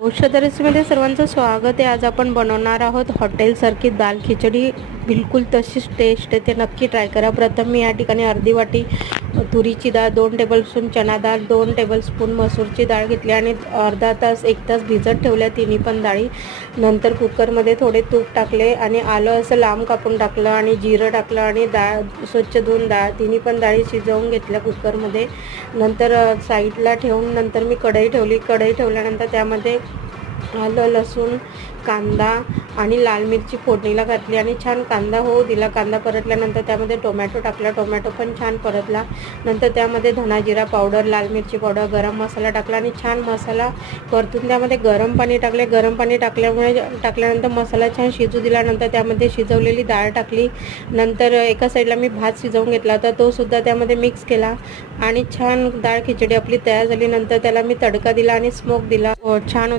औषध रेसिपीमध्ये सर्वांचं स्वागत आहे। आज आपण बनवणार आहोत हॉटेलसारखी दाल खिचडी, बिलकुल तशीच टेस्ट आहे, ते नक्की ट्राय करा। प्रथम मी या ठिकाणी अर्धी वाटी तुरीची डाळ, 2 टेबलस्पून चणा डाळ, 2 टेबलस्पून मसूरची डाळ घेतली आणि अर्धा तास 1 तास भिजत ठेवल्या तिन्ही पण डाळी। नंतर कुकरमध्ये थोडे तूप टाकले आणि आलं असं लांब कापून टाकलं आणि जिरं टाकलं आणि डाळ स्वच्छ धुवून तिन्ही पण डाळी शिजवून घेतल्या कुकरमध्ये। नंतर साईडला ठेवून नंतर मी कढई ठेवली। कढई ठेवल्यानंतर त्यामध्ये आलं, लसूण, कांदा आणि लाल मिरची फोडणीला घातली आणि छान कांदा होऊ दिला। कांदा परतल्यानंतर त्यामध्ये टोमॅटो टाकला, टोमॅटो पण छान परतला। नंतर त्यामध्ये धना जिरा पावडर, लाल मिरची पावडर, गरम मसाला टाकला आणि छान मसाला परतून त्यामध्ये गरम पाणी टाकले। गरम पाणी टाकल्यानंतर मसाला छान शिजू दिला। नंतर त्यामध्ये शिजवलेली डाळ टाकली। नंतर एका साईडला मी भात शिजवून घेतला होता, तो सुद्धा त्यामध्ये मिक्स केला आणि छान डाळ खिचडी आपली तयार झाली। नंतर त्याला मी तडका दिला आणि स्मोक दिला, छान